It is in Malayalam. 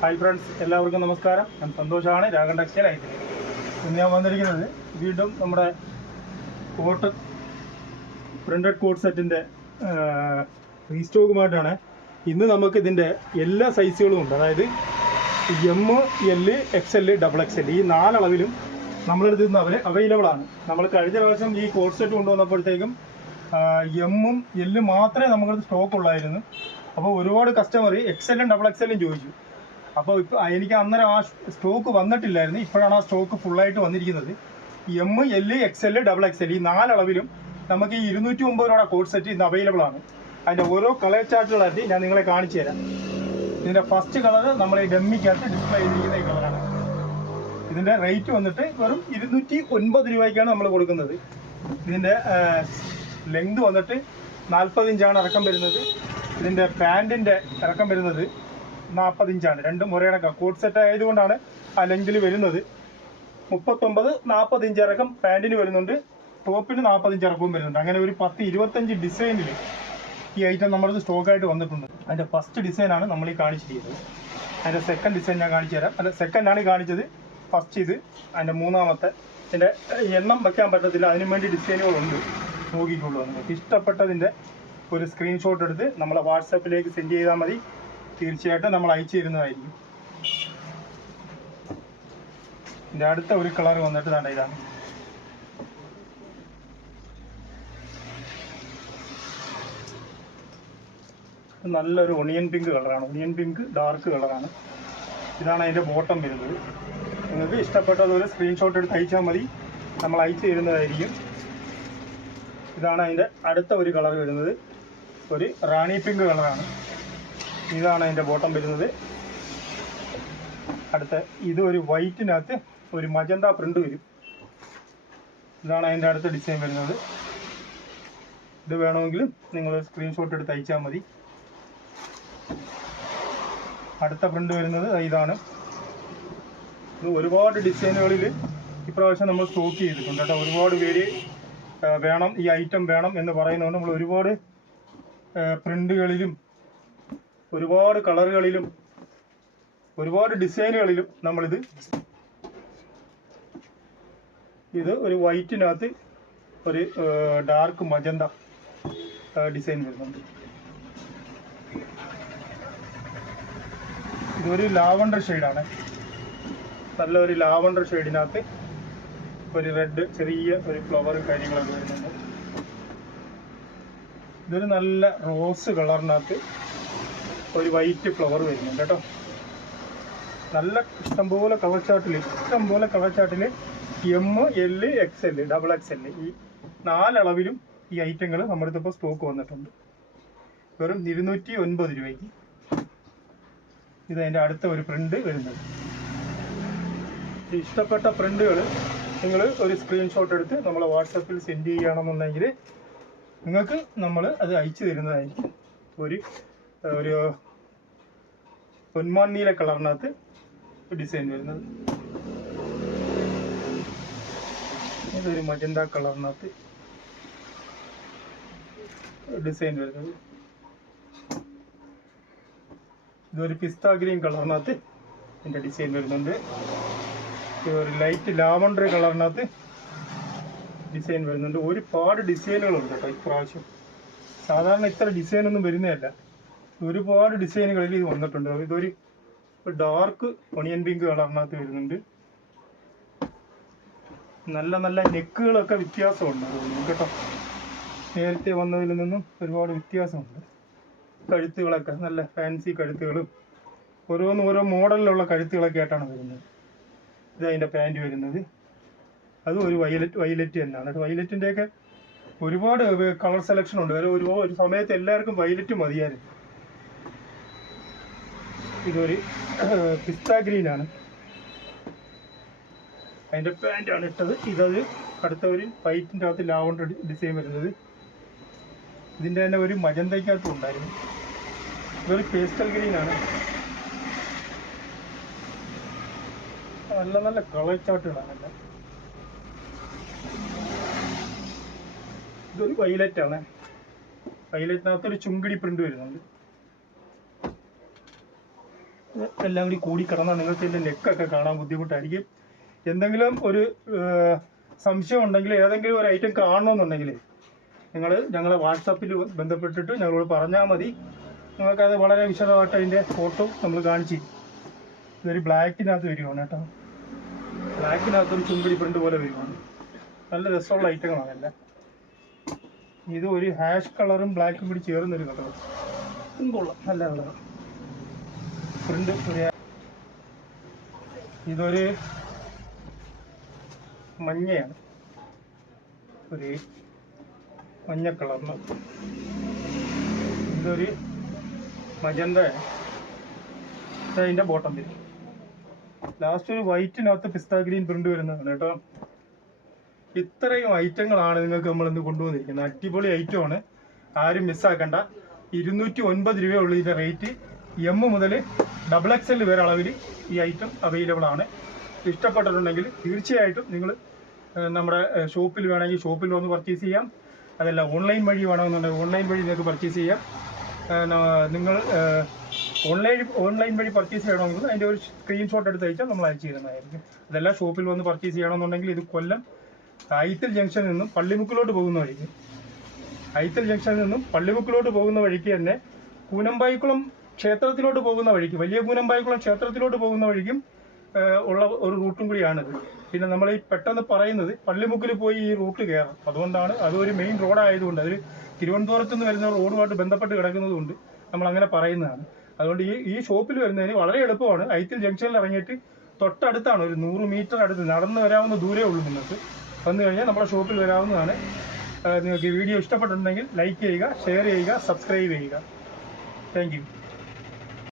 ഹായ് ഫ്രണ്ട്സ്, എല്ലാവർക്കും നമസ്കാരം. ഞാൻ സന്തോഷമാണ്, രാഗൻ ടെക്സ്റ്റൈൽ ആയിട്ട്. ഇന്ന് ഞാൻ വന്നിരിക്കുന്നത് വീണ്ടും നമ്മുടെ കോട്ട് പ്രിന്റഡ് കോട്ട് സെറ്റിൻ്റെ റീസ്റ്റോക്കുമായിട്ടാണ്. ഇന്ന് നമുക്ക് ഇതിൻ്റെ എല്ലാ സൈസുകളും ഉണ്ട്. അതായത് എം, എൽ, XL, XXL ഈ 4 അളവിലും നമ്മളെടുത്ത് നിന്ന് അവൈലബിൾ ആണ്. നമ്മൾ കഴിഞ്ഞ പ്രാവശ്യം ഈ കോട്ട് സെറ്റ് കൊണ്ടുവന്നപ്പോഴത്തേക്കും എമ്മും എല്ലും മാത്രമേ നമുക്കത് സ്റ്റോക്ക് ഉള്ളായിരുന്നു. അപ്പോൾ ഒരുപാട് കസ്റ്റമർ XL-ഉം XXL-ഉം ചോദിച്ചു. അപ്പോൾ ഇപ്പോൾ എനിക്ക് അന്നേരം ആ സ്റ്റോക്ക് വന്നിട്ടില്ലായിരുന്നു. ഇപ്പോഴാണ് ആ സ്റ്റോക്ക് ഫുള്ളായിട്ട് വന്നിരിക്കുന്നത്. എം, എൽ, XL, XXL ഈ 4 അളവിലും നമുക്ക് ഈ 209 രൂപയുടെ കോട്ട് സെറ്റ് ഇന്ന് അവൈലബിൾ ആണ്. അതിൻ്റെ ഓരോ കളർ ചാർട്ടുകളായിട്ട് ഞാൻ നിങ്ങളെ കാണിച്ചു തരാം. ഇതിൻ്റെ ഫസ്റ്റ് കളർ നമ്മൾ ഈ ഡെമ്മിക്കകത്ത് ഡിസ്പ്ലേ ചെയ്തിരിക്കുന്ന ഈ കളറാണ്. ഇതിൻ്റെ റേറ്റ് വന്നിട്ട് വെറും 209 രൂപയ്ക്കാണ് നമ്മൾ കൊടുക്കുന്നത്. ഇതിൻ്റെ ലെങ്ത് വന്നിട്ട് 40 ഇഞ്ചാണ് ഇറക്കം വരുന്നത്. ഇതിൻ്റെ പാൻറ്റിൻ്റെ ഇറക്കം വരുന്നത് 40 ഇഞ്ചാണ്. രണ്ടും ഒരേ കണക്കാണ്. കോട്ട് സെറ്റ് ആയതുകൊണ്ടാണ് ആ ലെങ്തിൽ വരുന്നത്. 39, 40 ഇഞ്ച് ഇറക്കം പാൻറ്റിന് വരുന്നുണ്ട്. ടോപ്പിന് 40 ഇഞ്ച് ഇറക്കവും വരുന്നുണ്ട്. അങ്ങനെ ഒരു 10-25 ഡിസൈനിൽ ഈ ഐറ്റം നമ്മളത് സ്റ്റോക്കായിട്ട് വന്നിട്ടുണ്ട്. അതിൻ്റെ ഫസ്റ്റ് ഡിസൈനാണ് നമ്മൾ ഈ കാണിച്ചിരിക്കുന്നത്. അതിൻ്റെ സെക്കൻഡ് ഡിസൈൻ ഞാൻ കാണിച്ചു തരാം. അല്ല, സെക്കൻഡാണ് കാണിച്ചത്. ഫസ്റ്റ് ഇത് അതിൻ്റെ മൂന്നാമത്തെ. ഇതിൻ്റെ എണ്ണം വയ്ക്കാൻ പറ്റത്തില്ല, അതിനു വേണ്ടി ഡിസൈനുകളുണ്ട്. നോക്കിക്കൊള്ളു. നിങ്ങൾക്ക് ഇഷ്ടപ്പെട്ടതിൻ്റെ ഒരു സ്ക്രീൻഷോട്ട് എടുത്ത് നമ്മളെ വാട്സാപ്പിലേക്ക് സെൻഡ് ചെയ്താൽ മതി. തീർച്ചയായിട്ടും നമ്മൾ അയച്ചു തരുന്നതായിരിക്കും. ഇതിൻ്റെ അടുത്ത ഒരു കളർ വന്നിട്ട് വേണ്ട ഇതാണ്. നല്ലൊരു ഒണിയൻ പിങ്ക് കളറാണ്. ഒണിയൻ പിങ്ക് ഡാർക്ക് കളറാണ്. ഇതാണ് അതിൻ്റെ ബോട്ടം വരുന്നത്. നിങ്ങൾക്ക് ഇഷ്ടപ്പെട്ടത് ഒരു സ്ക്രീൻഷോട്ട് എടുത്ത് അയച്ചാൽ മതി, നമ്മൾ അയച്ചു തരുന്നതായിരിക്കും. ഇതാണ് അതിൻ്റെ അടുത്ത ഒരു കളർ വരുന്നത്. ഒരു റാണി പിങ്ക് കളറാണ്. ഇതാണ് അതിൻ്റെ ബോട്ടം വരുന്നത്. അടുത്ത ഇത് ഒരു വൈറ്റിനകത്ത് ഒരു മജന്ത പ്രിൻ്റ് വരും. ഇതാണ് അതിൻ്റെ അടുത്ത ഡിസൈൻ വരുന്നത്. ഇത് വേണമെങ്കിലും നിങ്ങൾ സ്ക്രീൻഷോട്ട് എടുത്ത് അയച്ചാൽ മതി. അടുത്ത പ്രിൻ്റ് വരുന്നത് ഇതാണ്. ഇത് ഒരുപാട് ഡിസൈനുകളിൽ ഇപ്രാവശ്യം നമ്മൾ സ്റ്റോക്ക് ചെയ്തിട്ടുണ്ട് കേട്ടോ. ഒരുപാട് പേര് വേണം, ഈ ഐറ്റം വേണം എന്ന് പറയുന്നതുകൊണ്ട് നമ്മൾ ഒരുപാട് പ്രിൻ്റുകളിലും ഒരുപാട് കളറുകളിലും ഒരുപാട് ഡിസൈനുകളിലും നമ്മളിത് ഒരു വൈറ്റിനകത്ത് ഒരു ഡാർക്ക് മജന്ത ഡിസൈൻ വരുന്നുണ്ട്. ഇതൊരു ലാവണ്ടർ ഷെയ്ഡാണ്. നല്ലൊരു ലാവണ്ടർ ഷെയ്ഡിനകത്ത് ഒരു റെഡ് ചെറിയ ഒരു ഫ്ലവർ കാര്യങ്ങളൊക്കെ വരുന്നുണ്ട്. ഇതൊരു നല്ല റോസ് കളറിനകത്ത് ഒരു വൈറ്റ് ഫ്ലവർ വരുന്നുണ്ട് കേട്ടോ. നല്ല ഇഷ്ടംപോലെ കളർ ചാർട്ടിൽ എം, എൽ, XL, XXL ഈ 4 അളവിലും ഈ ഐറ്റങ്ങൾ നമ്മുടെ അടുത്തിപ്പോൾ സ്റ്റോക്ക് വന്നിട്ടുണ്ട്. വെറും 209 രൂപയ്ക്ക്. ഇതതിൻ്റെ അടുത്ത ഒരു പ്രിൻ്റ് വരുന്നത്. ഇഷ്ടപ്പെട്ട പ്രിൻ്റുകൾ നിങ്ങൾ ഒരു സ്ക്രീൻഷോട്ട് എടുത്ത് നമ്മളെ വാട്സപ്പിൽ സെൻഡ് ചെയ്യുകയാണെന്നുണ്ടെങ്കിൽ നിങ്ങൾക്ക് നമ്മൾ അത് അയച്ചു തരുന്നതായിരിക്കും. ഒരു പൊന്മാൻ നീല കളറിനകത്ത് ഡിസൈൻ വരുന്നത്. ഇതൊരു മജന്ത കളറിനകത്ത് ഡിസൈൻ വരുന്നത്. ഇതൊരു പിസ്ത ഗ്രീൻ കളറിനകത്ത് ഇതിൻ്റെ ഡിസൈൻ വരുന്നുണ്ട്. ഒരു ലൈറ്റ് ലാവണ്ടർ കളറിനകത്ത് ഡിസൈൻ വരുന്നുണ്ട്. ഒരുപാട് ഡിസൈനുകളുണ്ട് കേട്ടോ ഇപ്രാവശ്യം. സാധാരണ ഇത്ര ഡിസൈനൊന്നും വരുന്നതല്ല. ഒരുപാട് ഡിസൈനുകളിൽ ഇത് വന്നിട്ടുണ്ട്. ഇതൊരു ഡാർക്ക് ഒണിയൻ പിങ്ക് കളറിനകത്ത് വരുന്നുണ്ട്. നല്ല നല്ല നെക്കുകളൊക്കെ വ്യത്യാസമുണ്ട് കേട്ടോ. നേരത്തെ വന്നതിൽ നിന്നും ഒരുപാട് വ്യത്യാസമുണ്ട്. കഴുത്തുകളൊക്കെ നല്ല ഫാൻസി കഴുത്തുകളും ഓരോ മോഡലിലുള്ള കഴുത്തുകളൊക്കെ ആയിട്ടാണ് വരുന്നത്. ഇതതിൻ്റെ പാൻറ്റ് വരുന്നത്. അതും ഒരു വയലറ്റ് തന്നെയാണ്. വയലറ്റിൻ്റെയൊക്കെ ഒരുപാട് കളർ സെലക്ഷൻ ഉണ്ട്. ഒരു സമയത്ത് എല്ലാവർക്കും വയലറ്റ് മതിയായിരുന്നു. ഇതൊരു പിസ്ത ഗ്രീനാണ്. അതിൻ്റെ പാൻറ്റാണ് ഇട്ടത്. ഇതത് അടുത്ത ഒരു വൈറ്റിൻ്റെ അകത്ത് ലാവണ്ടർ ഡിസൈൻ വരുന്നത്. ഇതിൻ്റെ തന്നെ ഒരു മജന്തയ്ക്കകത്തും ഉണ്ടായിരുന്നു. ഇതൊരു പേസ്റ്റൽ ഗ്രീനാണ്. നല്ല നല്ല കളർ ചാർട്ടുകളാണ്. ഇതൊരു വയലറ്റാണ്. വയലറ്റിനകത്തൊരു ചുങ്കിടി പ്രിൻ്റ് വരുന്നുണ്ട്. എല്ലാം കൂടി കൂടിക്കിടന്നാൽ നിങ്ങൾക്ക് ഇതിൻ്റെ നെക്കൊക്കെ കാണാൻ ബുദ്ധിമുട്ടായിരിക്കും. എന്തെങ്കിലും ഒരു സംശയം ഉണ്ടെങ്കിൽ, ഏതെങ്കിലും ഒരു ഐറ്റം കാണണമെന്നുണ്ടെങ്കിൽ നിങ്ങൾ ഞങ്ങളെ വാട്സാപ്പിൽ ബന്ധപ്പെട്ടിട്ട് ഞങ്ങളോട് പറഞ്ഞാൽ മതി. നിങ്ങൾക്കത് വളരെ വിശദമായിട്ട് അതിൻ്റെ ഫോട്ടോ നമ്മൾ കാണിച്ചു. ഇതൊരു ബ്ലാക്കിനകത്ത് വരുവാണ് കേട്ടോ. ബ്ലാക്കിനകത്തൊരു ചുമ്പടി പ്രിൻ്റ് പോലെ വരുവാണ്. നല്ല രസമുള്ള ഐറ്റങ്ങളാണ് എല്ലാം. ഇത് ഒരു ഹാഷ് കളറും ബ്ലാക്കും കൂടി ചേർന്നൊരു കളർ. കൊള്ളാം, നല്ല കളർ പ്രിൻ്റ്. ഇതൊരു മഞ്ഞയാണ്, ഒരു മഞ്ഞ കളറിന്. ഇതൊരു മജന്ത, അതിൻ്റെ ബോട്ടം വരും. ലാസ്റ്റ് ഒരു വൈറ്റിനകത്ത് പിസ്ത ഗ്രീൻ പ്രിന്റ് വരുന്നതാണ് കേട്ടോ. ഇത്രയും ഐറ്റങ്ങളാണ് നിങ്ങൾക്ക് നമ്മളിന്ന് കൊണ്ടുവന്നിരിക്കുന്നത്. അടിപൊളി ഐറ്റമാണ്, ആരും മിസ്സാക്കണ്ട. 209 രൂപയുള്ളൂ ഇതിൻ്റെ റേറ്റ്. എം മുതൽ XXL വരെ അളവിൽ ഈ ഐറ്റം അവൈലബിൾ ആണ്. ഇഷ്ടപ്പെട്ടിട്ടുണ്ടെങ്കിൽ തീർച്ചയായിട്ടും നിങ്ങൾ നമ്മുടെ ഷോപ്പിൽ വേണമെങ്കിൽ ഷോപ്പിൽ വന്ന് പർച്ചേസ് ചെയ്യാം. അതല്ല ഓൺലൈൻ വഴി വേണമെന്നുണ്ടെങ്കിൽ ഓൺലൈൻ വഴി നിങ്ങൾക്ക് പർച്ചേസ് ചെയ്യാം. നിങ്ങൾ ഓൺലൈൻ വഴി പർച്ചേസ് ചെയ്യണമെങ്കിൽ അതിൻ്റെ ഒരു സ്ക്രീൻഷോട്ട് എടുത്ത് അയച്ചാൽ നമ്മൾ അയച്ചു തരുന്നതായിരിക്കും. അതെല്ലാം ഷോപ്പിൽ വന്ന് പർച്ചേസ് ചെയ്യണമെന്നുണ്ടെങ്കിൽ ഇത് കൊല്ലം ഐത്തൽ ജംഗ്ഷനിൽ നിന്നും പള്ളിമുക്കിലോട്ട് പോകുന്ന വഴിക്ക്, ഐത്തൽ ജംഗ്ഷനിൽ നിന്നും പള്ളിമുക്കിലോട്ട് പോകുന്ന വഴിക്ക് തന്നെ കൂനമ്പായിക്കുളം ക്ഷേത്രത്തിലോട്ട് പോകുന്ന വഴിക്ക്, വലിയ കൂനമ്പായിക്കുളം ക്ഷേത്രത്തിലോട്ട് പോകുന്ന വഴിക്കും ഉള്ള ഒരു റൂട്ടും കൂടിയാണിത്. പിന്നെ നമ്മൾ ഈ പെട്ടെന്ന് പറയുന്നത് പള്ളിമുക്കിൽ പോയി ഈ റൂട്ട് കയറാം. അതുകൊണ്ടാണ്, അതൊരു മെയിൻ റോഡായതുകൊണ്ട്, അതിൽ തിരുവനന്തപുരത്ത് നിന്ന് വരുന്ന റോഡുമായിട്ട് ബന്ധപ്പെട്ട് കിടക്കുന്നതുകൊണ്ട് നമ്മൾ അങ്ങനെ പറയുന്നതാണ്. അതുകൊണ്ട് ഈ ഷോപ്പിൽ വരുന്നതിന് വളരെ എളുപ്പമാണ്. ഐത്തൽ ജംഗ്ഷനിൽ ഇറങ്ങിയിട്ട് തൊട്ടടുത്താണ്, ഒരു 100 മീറ്റർ അടുത്ത് നടന്നു വരാവുന്ന ദൂരേ ഉള്ളൂ. നിങ്ങൾക്ക് വന്നു കഴിഞ്ഞാൽ നമ്മുടെ ഷോപ്പിൽ വരാവുന്നതാണ്. നിങ്ങൾക്ക് ഈ വീഡിയോ ഇഷ്ടപ്പെട്ടിട്ടുണ്ടെങ്കിൽ ലൈക്ക് ചെയ്യുക, ഷെയർ ചെയ്യുക, സബ്സ്ക്രൈബ് ചെയ്യുക. Thank you.